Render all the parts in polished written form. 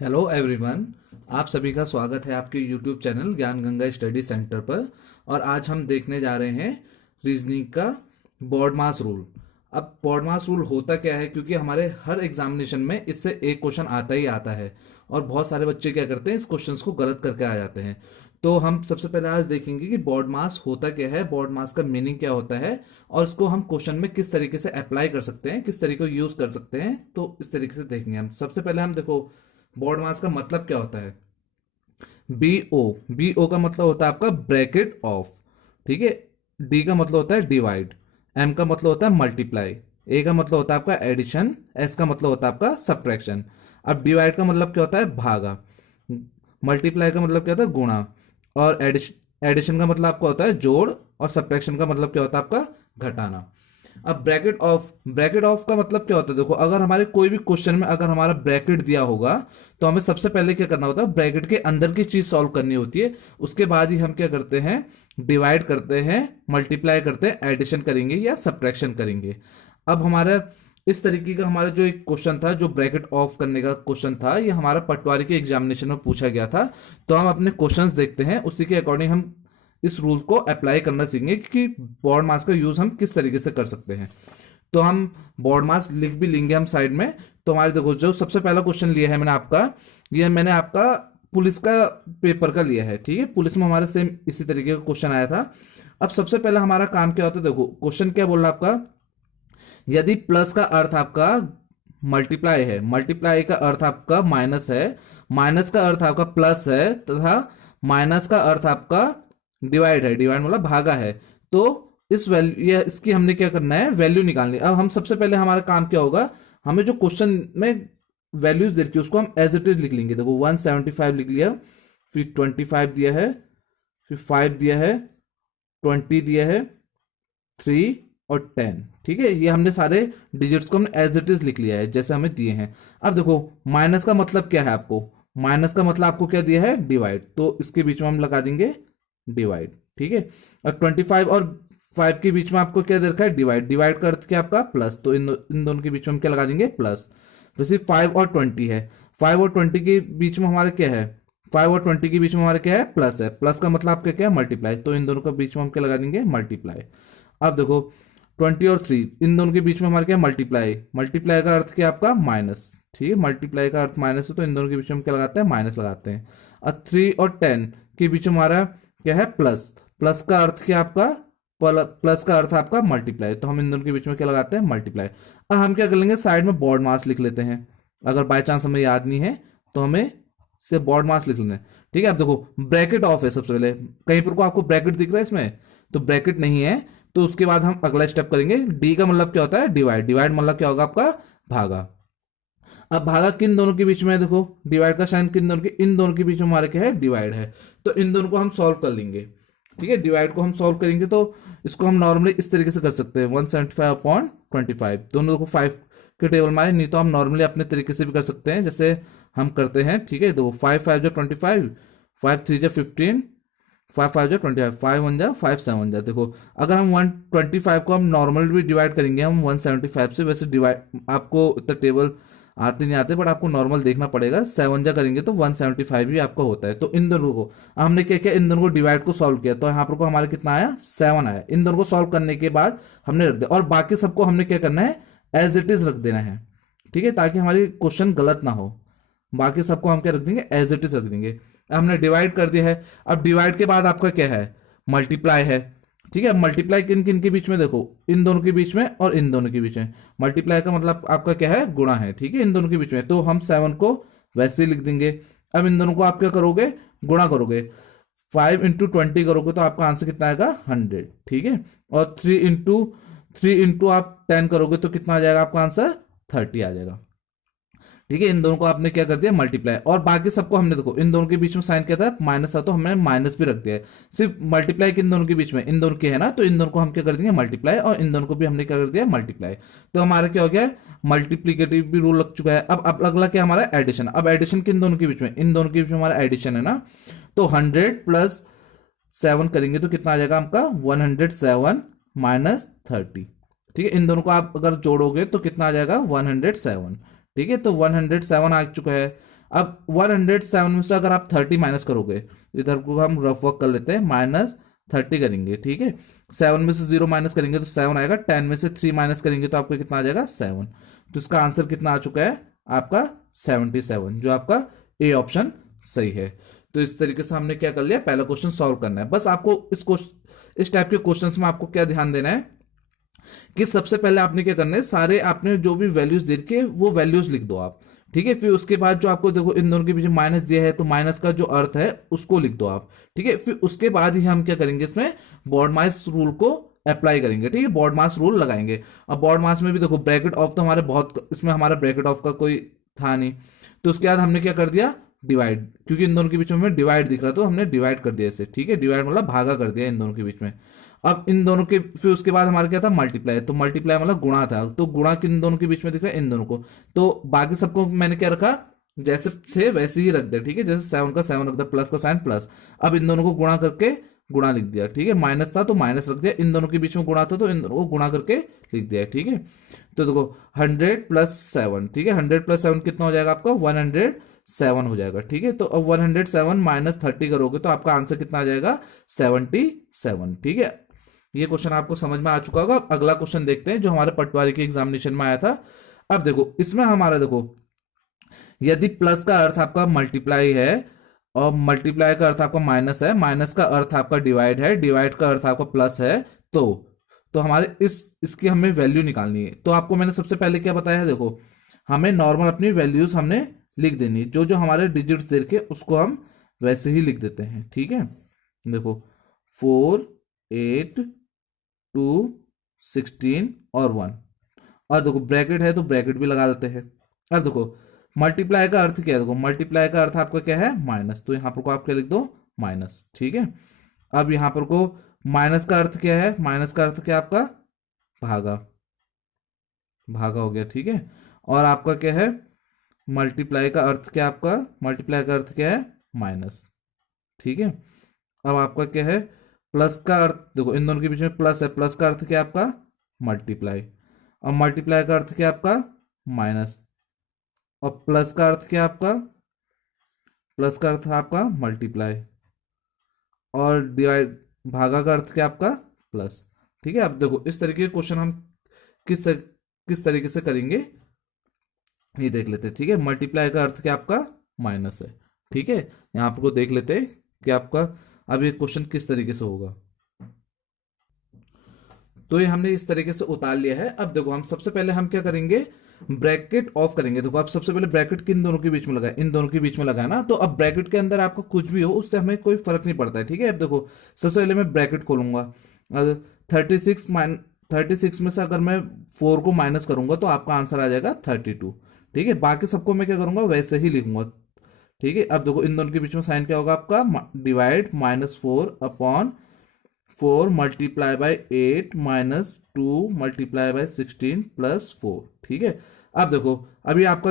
Hello everyone. आप सभी का स्वागत है आपके यूट्यूब चैनल ज्ञान गंगा स्टडी सेंटर पर। और आज हम देखने जा रहे हैं रीजनिंग का बोर्ड मास रूल। अब बोर्ड मास रूल होता क्या है, क्योंकि हमारे हर एग्जामिनेशन में इससे एक क्वेश्चन आता ही आता है और बहुत सारे बच्चे क्या करते हैं, इस क्वेश्चंस को गलत करके आ जाते हैं। तो हम सबसे पहले आज देखेंगे कि बोर्ड मास होता क्या है, बोर्ड मास का मीनिंग क्या होता है और इसको हम क्वेश्चन में किस तरीके से अप्लाई कर सकते हैं, किस तरीके को यूज कर सकते हैं। तो इस तरीके से देखेंगे हम। सबसे पहले हम देखो बोर्ड मास का मतलब क्या होता है। बी ओ का मतलब होता है आपका ब्रैकेट ऑफ, ठीक है। डी का मतलब होता है डिवाइड, एम का मतलब होता है मल्टीप्लाई, ए का मतलब होता है आपका एडिशन, एस का मतलब होता है आपका सब्ट्रैक्शन। अब डिवाइड का मतलब क्या होता है, भागा। मल्टीप्लाई का मतलब क्या होता है, गुणा। और एडिशन का मतलब आपका होता है जोड़। और सब्ट्रैक्शन का मतलब क्या होता है आपका घटाना। अब ब्रैकेट ऑफ का मतलब क्या होता है, देखो अगर हमारे कोई भी क्वेश्चन में अगर हमारा ब्रैकेट दिया होगा तो हमें सबसे पहले क्या करना होता है, ब्रैकेट के अंदर की चीज सॉल्व करनी होती है। उसके बाद ही हम क्या करते हैं, डिवाइड करते हैं, मल्टीप्लाई करते हैं, एडिशन करेंगे या सब्ट्रैक्शन करेंगे। अब हमारा इस तरीके का हमारा जो एक क्वेश्चन था, जो ब्रैकेट ऑफ करने का क्वेश्चन था, ये हमारा पटवारी के एग्जामिनेशन में पूछा गया था। तो हम अपने क्वेश्चंस देखते हैं, उसी के अकॉर्डिंग हम इस रूल को अप्लाई करना सीखेंगे कि बोर्ड मास का यूज हम किस तरीके से कर सकते हैं। तो हम बोर्ड मास लिख भी लेंगे हम साइड में। तो हमारे देखो जो सबसे पहला क्वेश्चन लिया है मैंने आपका, ये मैंने आपका पुलिस का पेपर का लिया है, ठीक है। पुलिस में हमारे सेम इसी तरीके का क्वेश्चन आया था। अब सबसे पहला हमारा काम क्या होता है, देखो क्वेश्चन क्या बोल रहा है आपका, यदि प्लस का अर्थ आपका मल्टीप्लाई है, मल्टीप्लाई का अर्थ आपका माइनस है, माइनस का अर्थ आपका प्लस है, तथा माइनस का अर्थ आपका डिवाइड है, डिवाइड मतलब भागा है। तो इस वैल्यू या इसकी हमने क्या करना है, वैल्यू निकालनी है। अब हम सबसे पहले हमारा काम क्या होगा, हमें जो क्वेश्चन में वैल्यूज दे रखी है उसको हम एज इट इज लिख लेंगे। देखो 175 लिख लिया, फिर 25 दिया है, फिर 5 दिया है, 20 दिया है, 3 और 10, ठीक है। ये हमने सारे डिजिट्स को हमने एज इट इज लिख लिया है जैसे हमें दिए हैं। अब देखो माइनस का मतलब क्या है आपको, माइनस का मतलब आपको क्या दिया है, डिवाइड। तो इसके बीच में हम लगा देंगे डिवाइड, ठीक है। और 25 और 5 के बीच में आपको क्या दे रखा है, डिवाइड। डिवाइड का अर्थ क्या आपका प्लस, तो इन दोनों के बीच में हम क्या लगा देंगे, प्लस। वैसे 5 और 20 है, 5 और 20 के बीच में हमारे क्या है, 5 और 20 के बीच में हमारे क्या है, प्लस है। प्लस का मतलब आपका क्या है, मल्टीप्लाई। तो इन दोनों के बीच में हम क्या लगा देंगे, मल्टीप्लाई। अब देखो 20 और 3 इन दोनों के बीच में हमारे क्या, मल्टीप्लाई। मल्टीप्लाई का अर्थ क्या आपका, माइनस, ठीक है। मल्टीप्लाई का अर्थ माइनस है, तो इन दोनों के बीच में हम क्या लगाते हैं, माइनस लगाते हैं। और 3 और 10 के बीच में हमारा क्या है, प्लस। प्लस का अर्थ क्या आपका, प्लस का अर्थ आपका मल्टीप्लाई। तो हम इन दोनों के बीच में क्या लगाते हैं, मल्टीप्लाई। अब हम क्या कर लेंगे, साइड में बोर्ड मास लिख लेते हैं। अगर बाय चांस हमें याद नहीं है तो हमें सिर्फ बोर्ड मास लिख लेना है, ठीक है। अब देखो ब्रैकेट ऑफ है सबसे पहले, कहीं पर को आपको ब्रैकेट दिख रहा है इसमें, तो ब्रैकेट नहीं है। तो उसके बाद हम अगला स्टेप करेंगे, डी का मतलब क्या होता है, डिवाइड। डिवाइड मतलब क्या होगा आपका, भागा। अब भागा किन दोनों के बीच में है, देखो डिवाइड का साइन किन दोनों के, इन दोनों के बीच में हमारे क्या है, डिवाइड है। तो इन दोनों को हम सॉल्व कर लेंगे, ठीक है। डिवाइड को हम सॉल्व करेंगे तो इसको हम नॉर्मली इस तरीके से कर सकते हैं, 175/25। दोनों को 5 के टेबल में आए, नहीं तो हम नॉर्मली अपने तरीके से भी कर सकते हैं जैसे हम करते हैं, ठीक है। देखो 5×5 = 25, 5×3 = 15, 5×5 = 25, 5×1 = 5, 7×1 = देखो अगर हम 125 को हम नॉर्मल भी डिवाइड करेंगे हम 175 से, वैसे डिवाइड आपको इतना टेबल आते नहीं आते, बट आपको नॉर्मल देखना पड़ेगा। 7 करेंगे तो 175 ही आपका होता है। तो इन दोनों को हमने क्या किया, इन दोनों को डिवाइड को सॉल्व किया, तो यहाँ पर को हमारा कितना आया, 7 आया। इन दोनों को सॉल्व करने के बाद हमने रख दिया, और बाकी सबको हमने क्या करना है, एज इट इज रख देना है, ठीक है, ताकि हमारी क्वेश्चन गलत ना हो। बाकी सबको हम क्या रख देंगे, एज इट इज रख देंगे। हमने डिवाइड कर दिया है। अब डिवाइड के बाद आपका क्या है, मल्टीप्लाई है, ठीक है। मल्टीप्लाई किन किन के बीच में, देखो इन दोनों के बीच में और इन दोनों के बीच में। मल्टीप्लाई का मतलब आपका क्या है, गुणा है, ठीक है, इन दोनों के बीच में। तो हम 7 को वैसे ही लिख देंगे। अब इन दोनों को आप क्या करोगे, गुणा करोगे। 5×20 करोगे तो आपका आंसर कितना आएगा, 100, ठीक है। और 3× आप 10 करोगे तो कितना आ जाएगा आपका आंसर, 30 आ जाएगा, ठीक है। इन दोनों को आपने क्या कर दिया, मल्टीप्लाई। और बाकी सबको हमने देखो इन दोनों के बीच में साइन क्या था, माइनस था, तो हमने माइनस भी रख दिया है। सिर्फ मल्टीप्लाई किन दोनों के बीच में, इन दोनों के है ना, तो इन दोनों को हम क्या कर देंगे, मल्टीप्लाई। और इन दोनों को भी हमने क्या कर दिया, मल्टीप्लाई। तो हमारा क्या हो गया, मल्टीप्लीकेटिव भी रूल लग चुका है। अब अगला क्या हमारा, एडिशन। अब एडिशन किन दोनों के बीच में, इन दोनों के बीच में हमारा एडिशन है ना। तो 100 + 7 करेंगे तो कितना आ जाएगा आपका, 107 - 30, ठीक है। इन दोनों को आप अगर जोड़ोगे तो कितना आ जाएगा, 107, ठीक है। तो 107 आ चुका है। अब 107 में से अगर आप 30 माइनस करोगे, इधर को हम रफ वर्क कर लेते हैं, -30 करेंगे, ठीक है। 7 में से 0 माइनस करेंगे तो 7 आएगा, 10 में से 3 माइनस करेंगे तो आपको कितना आ जाएगा 7। तो इसका आंसर कितना आ चुका है आपका 77, जो आपका ए ऑप्शन सही है। तो इस तरीके से हमने क्या कर लिया, पहला क्वेश्चन सॉल्व करना है। बस आपको इस टाइप के क्वेश्चंस में आपको क्या ध्यान देना है कि सबसे पहले आपने क्या करना है, सारे आपने जो भी वैल्यूज दे के वो वैल्यूज लिख दो आप, ठीक है। फिर उसके बाद जो आपको देखो इन दोनों के बीच माइनस दिया है तो माइनस का जो अर्थ है उसको लिख दो आप, ठीक है। फिर उसके बाद ही हम क्या करेंगे, इसमें बॉड मास रूल को अप्लाई करेंगे, ठीक है, बॉड मास रूल लगाएंगे। अब बॉड मास में भी देखो ब्रैकेट ऑफ तो हमारे बहुत, इसमें हमारा ब्रैकेट ऑफ का कोई था नहीं, तो उसके बाद हमने क्या कर दिया, डिवाइड, क्योंकि इन दोनों के बीच में हमें डिवाइड दिख रहा तो हमने डिवाइड कर दिया इसे, ठीक है। डिवाइड मतलब भागा कर दिया इन दोनों के बीच में। अब इन दोनों के फिर उसके बाद हमारा क्या था, मल्टीप्लाई, तो मल्टीप्लाई मतलब गुणा था, तो गुणा किन दोनों के बीच में दिख रहा है, इन दोनों को। तो बाकी सबको मैंने क्या रखा, जैसे थे वैसे ही रख दिया, ठीक है। जैसे 7 का 7 रख दिया, प्लस का साइन प्लस। अब इन दोनों को गुणा करके गुणा लिख दिया, ठीक है। माइनस था तो माइनस रख दिया, इन दोनों के बीच में गुणा था तो इन दोनों को गुणा करके लिख दिया, ठीक है। तो देखो 100 + 7, ठीक है, 100 + 7 कितना हो जाएगा आपका 107 हो जाएगा, ठीक है। तो अब 107 -30 करोगे तो आपका आंसर कितना आ जाएगा 77, ठीक है। ये क्वेश्चन आपको समझ में आ चुका होगा। अब अगला क्वेश्चन देखते हैं जो हमारे पटवारी के एग्जामिनेशन में आया था। अब देखो इसमें हमारा देखो, यदि प्लस का अर्थ आपका मल्टीप्लाई है और मल्टीप्लाई का अर्थ आपका माइनस है, माइनस का अर्थ आपका डिवाइड है, डिवाइड का अर्थ आपका प्लस है, तो हमारे इसकी हमें वैल्यू निकालनी है। तो आपको मैंने सबसे पहले क्या बताया है, देखो हमें नॉर्मल अपनी वैल्यूज हमने लिख देनी, जो जो हमारे डिजिट्स दे के उसको हम वैसे ही लिख देते हैं, ठीक है। देखो 4, 8, 2, 16 और 1, और देखो ब्रैकेट है तो ब्रैकेट भी लगा देते हैं। अब देखो मल्टीप्लाई का अर्थ क्या है, देखो मल्टीप्लाई का अर्थ आपका क्या है माइनस, तो यहां पर को आप क्या लिख दो माइनस, ठीक है। अब यहां पर को माइनस का अर्थ क्या है, माइनस का अर्थ क्या है आपका भागा, भागा हो गया, ठीक है। और आपका क्या है मल्टीप्लाई का अर्थ क्या है, आपका मल्टीप्लाई का अर्थ क्या है माइनस, ठीक है। अब आपका क्या है प्लस का अर्थ, देखो इन दोनों के बीच में प्लस है, प्लस का अर्थ क्या है आपका मल्टीप्लाई, और मल्टीप्लाई का अर्थ क्या है आपका माइनस, और प्लस का अर्थ क्या है आपका, प्लस का अर्थ है आपका मल्टीप्लाई, और डिवाइड भागा का अर्थ क्या है आपका प्लस, ठीक है। अब देखो इस तरीके के क्वेश्चन हम किस तरीके से करेंगे ये देख लेते हैं, ठीक है। मल्टीप्लाई का अर्थ क्या आपका माइनस है, ठीक है। यहां आपको देख लेते हैं कि आपका अब ये क्वेश्चन किस तरीके से होगा। तो ये हमने इस तरीके से उतार लिया है। अब देखो हम सबसे पहले हम क्या करेंगे, ब्रैकेट ऑफ करेंगे। देखो आप सबसे पहले ब्रैकेट किन दोनों के बीच में लगाए, इन दोनों के बीच में लगाया ना, तो अब ब्रैकेट के अंदर आपका कुछ भी हो उससे हमें कोई फर्क नहीं पड़ता है, ठीक है। अब देखो सबसे पहले मैं ब्रैकेट खोलूंगा, 36 में से अगर मैं 4 को माइनस करूंगा तो आपका आंसर आ जाएगा 32, ठीक है। बाकी सबको मैं क्या करूंगा वैसे ही लिखूंगा, ठीक है। अब देखो इन दोनों के बीच में साइन क्या होगा आपका divide -4/4 multiply by 8 -2 multiply by 16 +4, ठीक है। अब देखो अभी आपका,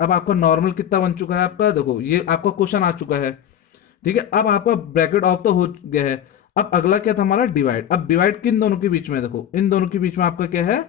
अब आपका नॉर्मल कितना बन चुका है आपका, देखो ये आपका क्वेश्चन आ चुका है, ठीक है। अब आपका ब्रैकेट ऑफ तो हो गया है। अब अगला क्या था हमारा डिवाइड। अब डिवाइड किन दोनों के बीच में, देखो इन दोनों के बीच में आपका क्या है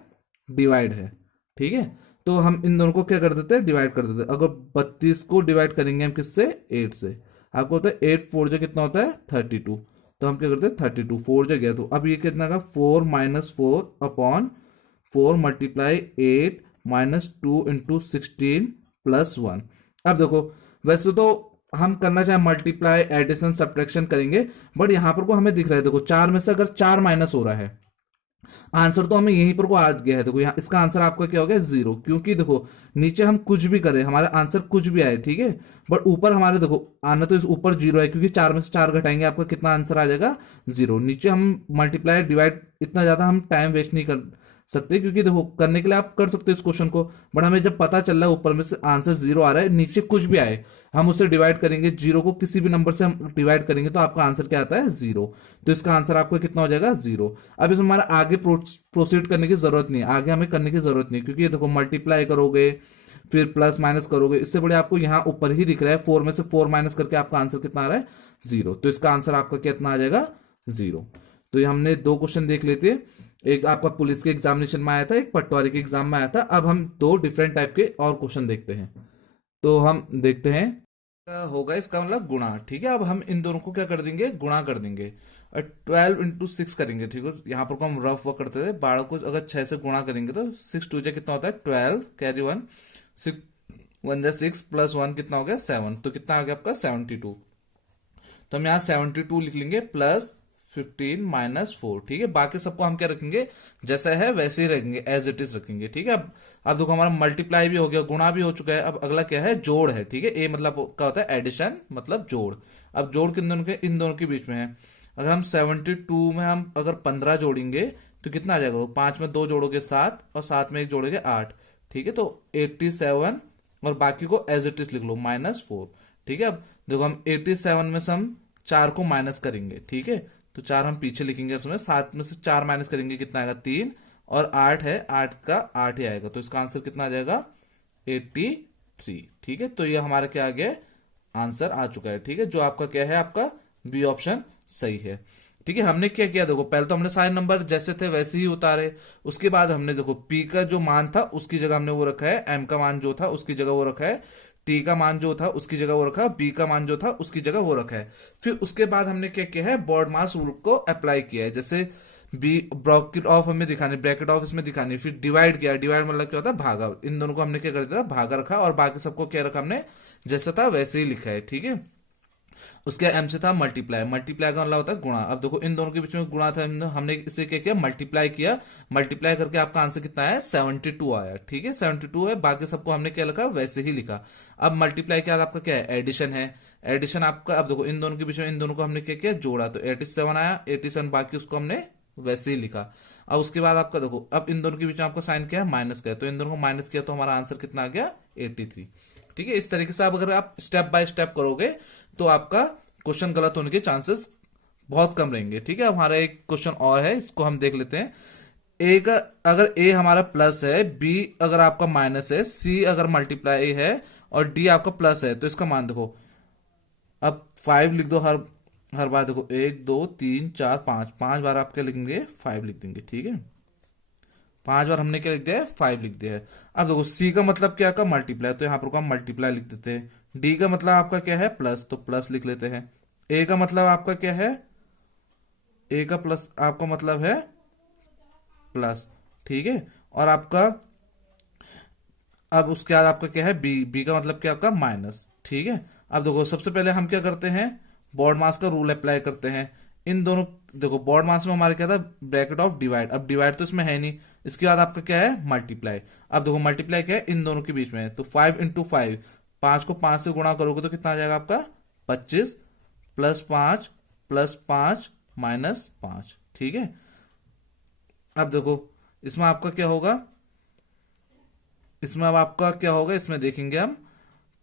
डिवाइड है, ठीक है। तो हम इन दोनों को क्या कर देते हैं डिवाइड कर देते हैं। अगर 32 को डिवाइड करेंगे हम किससे 8 से, आपको होता है 8 4 जो कितना होता है 32, तो हम क्या करते हैं 32 4 जो गया, तो अब ये कितना का 4 -4/4 मल्टीप्लाई 8 -2 × 16 +1। अब देखो वैसे तो हम करना चाहे मल्टीप्लाई एडिशन सब्ट्रैक्शन करेंगे, बट यहां पर को हमें दिख रहा है देखो 4 में से अगर 4 माइनस हो रहा है, आंसर तो हमें यहीं पर को आ गया है। देखो यहाँ इसका आंसर आपका क्या हो गया 0, क्योंकि देखो नीचे हम कुछ भी करें हमारा आंसर कुछ भी आए, ठीक है, बट ऊपर हमारे देखो आना तो इस ऊपर 0 है, क्योंकि 4 में से 4 घटाएंगे आपका कितना आंसर आ जाएगा 0। नीचे हम मल्टीप्लाई डिवाइड इतना ज्यादा हम टाइम वेस्ट नहीं कर सकते, क्योंकि देखो करने के लिए आप कर सकते हो इस क्वेश्चन को, बट हमें जब पता चल रहा है ऊपर में से आंसर 0 आ रहा है, नीचे कुछ भी आए हम उससे डिवाइड करेंगे, 0 को किसी भी नंबर से हम डिवाइड करेंगे तो आपका आंसर क्या आता है 0। तो इसका आंसर आपका कितना हो जाएगा 0। अब इसमें हमारा आगे प्रोसीड करने की जरूरत नहीं है, आगे हमें करने की जरूरत नहीं, क्योंकि ये देखो मल्टीप्लाई करोगे फिर प्लस माइनस करोगे, इससे बड़े आपको यहाँ ऊपर ही दिख रहा है 4 में से 4 माइनस करके आपका आंसर कितना आ रहा है 0। तो इसका आंसर आपका कितना आ जाएगा 0। तो ये हमने 2 क्वेश्चन देख लेते हैं, एक आपका पुलिस के एग्जामिनेशन में आया था, एक पटवारी के एग्जाम में आया था। अब हम 2 डिफरेंट टाइप के और क्वेश्चन देखते हैं। तो हम देखते हैं होगा इसका मतलब गुणा। ठीक है, अब हम इन दोनों को क्या कर देंगे, गुणा कर देंगे और 12 × 6 करेंगे। ठीक है, यहाँ पर को हम रफ वर्क करते थे, 12 को अगर 6 से गुणा करेंगे तो 6 2 जा कितना होता है 12, कैरी 1, 6 1 जा 6 प्लस 1 कितना हो गया 7, तो कितना आ गया आपका 72। तो हम यहाँ 72 लिख लेंगे प्लस 15 -4। ठीक है, बाकी सबको हम क्या रखेंगे, जैसा है वैसे ही रखेंगे, एज इट इज रखेंगे। ठीक है, अब देखो हमारा मल्टीप्लाई भी हो गया, गुणा भी हो चुका है, अब अगला क्या है, जोड़ है। ठीक है, ए मतलब क्या होता है एडिशन, मतलब जोड़। अब जोड़ किन दोनों के, इन दोनों के बीच में है। अगर हम 72 में हम अगर 15 जोड़ेंगे तो कितना आ जाएगा, 5 में 2 जोड़ोगे 7 और 7 में 1 जोड़ोगे 8। ठीक है, तो 87 और बाकी को एज इट इज लिख लो -4। ठीक है, अब देखो हम 87 में से हम 4 को माइनस करेंगे। ठीक है, तो 4 हम पीछे लिखेंगे, उसमें 7 में से 4 माइनस करेंगे कितना आएगा 3, और 8 है, 8 का 8 ही आएगा, तो इसका आंसर कितना आ जाएगा 83। ठीक है, तो ये हमारा क्या आ गया, आंसर आ चुका है। ठीक है, जो आपका क्या है, आपका बी ऑप्शन सही है। ठीक है, हमने क्या किया, देखो पहले तो हमने सारे नंबर जैसे थे वैसे ही उतारे, उसके बाद हमने देखो पी का जो मान था उसकी जगह हमने वो रखा है, एम का मान जो था उसकी जगह वो रखा है, टी का मान जो था उसकी जगह वो रखा है, बी का मान जो था उसकी जगह वो रखा है। फिर उसके बाद हमने क्या किया है, बॉड मास रूल को अप्लाई किया है। जैसे बी ब्रैकेट ऑफ हमें दिखानी, ब्रैकेट ऑफ इसमें दिखानी, फिर डिवाइड किया, डिवाइड मतलब क्या होता है भागा, इन दोनों को हमने क्या कर दिया भागा रखा, और बाकी सबको क्या रखा हमने जैसा था वैसे ही लिखा है। ठीक है, उसके एम से था मल्टीप्लाई, मल्टीप्लाई का मतलब होता है गुणा। अब देखो इन दोनों के बीच में गुणा था, हमने इसे क्या किया मल्टीप्लाई किया, मल्टीप्लाई करके आपका आंसर कितना है 72 आया। ठीक है, 72 है, बाकी सबको हमने क्या लिखा वैसे ही लिखा। अब मल्टीप्लाई के बाद आपका क्या है एडिशन है, एडिशन आपका, अब देखो इन दोनों के बीच में इन दोनों को हमने क्या किया जोड़ा, तो 87 आया, 87 बाकी उसको हमने वैसे ही लिखा। अब उसके बाद आपका देखो अब इन दोनों के बीच में आपका साइन क्या है माइनस का है, तो इन दोनों को माइनस किया तो हमारा आंसर कितना आ गया 83। ठीक है, इस तरीके से आप अगर आप स्टेप बाय स्टेप करोगे तो आपका क्वेश्चन गलत होने के चांसेस बहुत कम रहेंगे। ठीक है, हमारा एक क्वेश्चन और है, इसको हम देख लेते हैं। ए का अगर ए हमारा प्लस है, बी अगर आपका माइनस है, सी अगर मल्टीप्लाई है और डी आपका प्लस है, तो इसका मान देखो, अब 5 लिख दो हर हर बार, देखो 1 2 3 4 5, 5 बार आप क्या लिखेंगे 5 लिख देंगे। ठीक है, 5 बार हमने क्या लिख दिया है 5 लिख दिया है। अब देखो सी का मतलब क्या का मल्टीप्लाई, तो यहाँ पर हम मल्टीप्लाई लिख देते हैं। डी का मतलब आपका क्या है प्लस, तो प्लस लिख लेते हैं। ए का मतलब आपका क्या है, ए का प्लस आपका मतलब है प्लस। ठीक है, और आपका अब उसके बाद आपका क्या है बी, बी का मतलब क्या आपका माइनस। ठीक है, अब देखो सबसे पहले हम क्या करते हैं बॉड मास का रूल अप्लाई करते हैं। इन दोनों देखो बॉड मास में हमारा क्या था ब्रैकेट ऑफ डिवाइड, अब डिवाइड तो इसमें है नहीं, इसके बाद आपका क्या है मल्टीप्लाई। अब देखो मल्टीप्लाई क्या है इन दोनों के बीच में है, तो 5 × 5, 5 को 5 से गुणा करोगे तो कितना आ जाएगा आपका 25, +5 +5 -5। ठीक है, अब देखो इसमें आपका क्या होगा, इसमें अब आपका क्या होगा, इसमें देखेंगे हम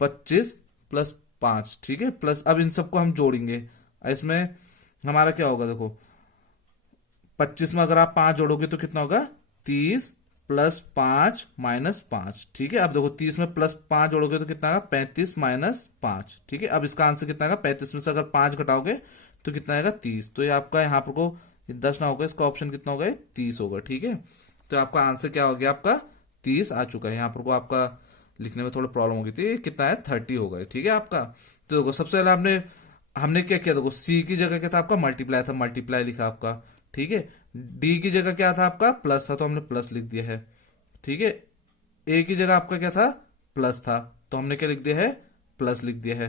25 + 5। ठीक है, प्लस अब इन सबको हम जोड़ेंगे, इसमें हमारा क्या होगा देखो 25 में अगर आप 5 जोड़ोगे तो कितना होगा 30 +5 -5। ठीक है, अब देखो 30 में +5 जोड़ोगे तो कितना आएगा 35 -5। ठीक है, अब इसका आंसर कितना आएगा 35 में से अगर 5 घटाओगे तो कितना आएगा 30, तो ये आपका यहाँ पर को 10 ना होगा, इसका ऑप्शन कितना होगा 30 होगा। ठीक है, तो आपका आंसर क्या हो गया आपका 30 आ चुका है। यहाँ पर को आपका लिखने में थोड़ा प्रॉब्लम हो गई थी, कितना है 30 हो गया। ठीक है आपका, तो देखो सबसे पहले हमने हमने क्या किया देखो सी की जगह क्या था आपका मल्टीप्लाई था, मल्टीप्लाई लिखा आपका। ठीक है, डी की जगह क्या था आपका प्लस था, तो हमने प्लस लिख दिया है। ठीक है, ए की जगह आपका क्या था प्लस था, तो हमने क्या लिख दिया है प्लस लिख दिया है।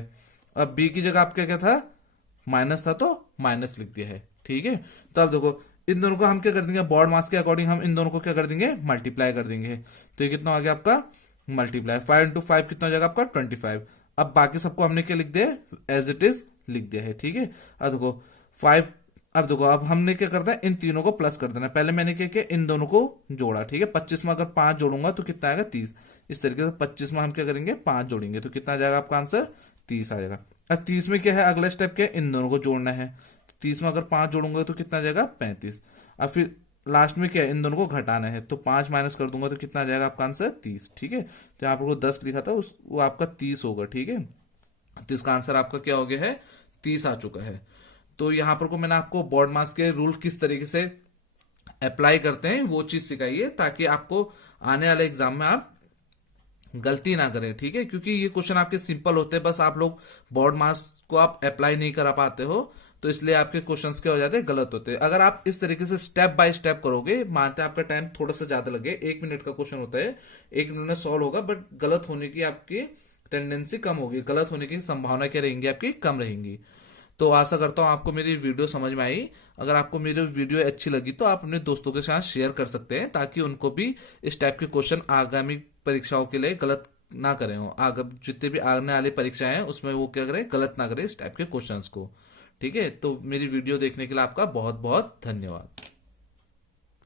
अब बी की जगह आपका क्या था माइनस था, तो माइनस लिख दिया है। ठीक है, तो अब देखो इन दोनों को हम क्या कर देंगे बॉड मास के अकॉर्डिंग हम इन दोनों को क्या कर देंगे मल्टीप्लाई कर देंगे, तो ये कितना हो गया आपका मल्टीप्लाई 5 × 5 कितना हो जाएगा आपका 25। अब बाकी सबको हमने क्या लिख दिया एज इट इज लिख दिया है। ठीक है, अब देखो 5, अब देखो अब हमने क्या करना है इन तीनों को प्लस कर देना है। पहले मैंने क्या किया इन दोनों को जोड़ा। ठीक है, 25 में अगर 5 जोड़ूंगा तो कितना आएगा 30, इस तरीके से 25 में हम क्या करेंगे 5 जोड़ेंगे तो कितना आ जाएगा आपका आंसर 30 आ जाएगा। अब 30 में क्या है अगला स्टेप क्या है इन दोनों को जोड़ना है, 30 में अगर 5 जोड़ूंगा तो कितना आ जाएगा 35। अब फिर लास्ट में क्या है इन दोनों को घटाना है, तो 5 माइनस कर दूंगा तो कितना आ जाएगा आपका आंसर 30। ठीक है, तो यहाँ पर वो 10 लिखा था वो आपका 30 होगा। ठीक है, तो इसका आंसर आपका क्या हो गया है 30 आ चुका है। तो यहाँ पर को मैंने आपको बॉड मास के रूल किस तरीके से अप्लाई करते हैं वो चीज सिखाई है, ताकि आपको आने वाले एग्जाम में आप गलती ना करें, ठीक है, क्योंकि ये क्वेश्चन आपके सिंपल होते हैं, बस आप लोग बोर्ड मार्क्स को आप अप्लाई नहीं करा पाते हो, तो इसलिए आपके क्वेश्चंस क्या हो जाते हैं, गलत होते हैं। अगर आप इस तरीके से स्टेप बाय स्टेप करोगे, मानते हैं आपका टाइम थोड़ा सा ज्यादा लगे, 1 मिनट का क्वेश्चन होता है, 1 मिनट में सॉल्व होगा, बट गलत होने की आपकी टेंडेंसी कम होगी, गलत होने की संभावना क्या रहेंगी आपकी, कम रहेंगी। तो आशा करता हूँ आपको मेरी वीडियो समझ में आई। अगर आपको मेरी वीडियो अच्छी लगी तो आप अपने दोस्तों के साथ शेयर कर सकते हैं, ताकि उनको भी इस टाइप के क्वेश्चन आगामी परीक्षाओं के लिए गलत ना करें हो, आगे जितने भी आने वाली परीक्षाएं हैं उसमें वो क्या करें, गलत ना करें इस टाइप के क्वेश्चंस को। ठीक है, तो मेरी वीडियो देखने के लिए आपका बहुत बहुत धन्यवाद।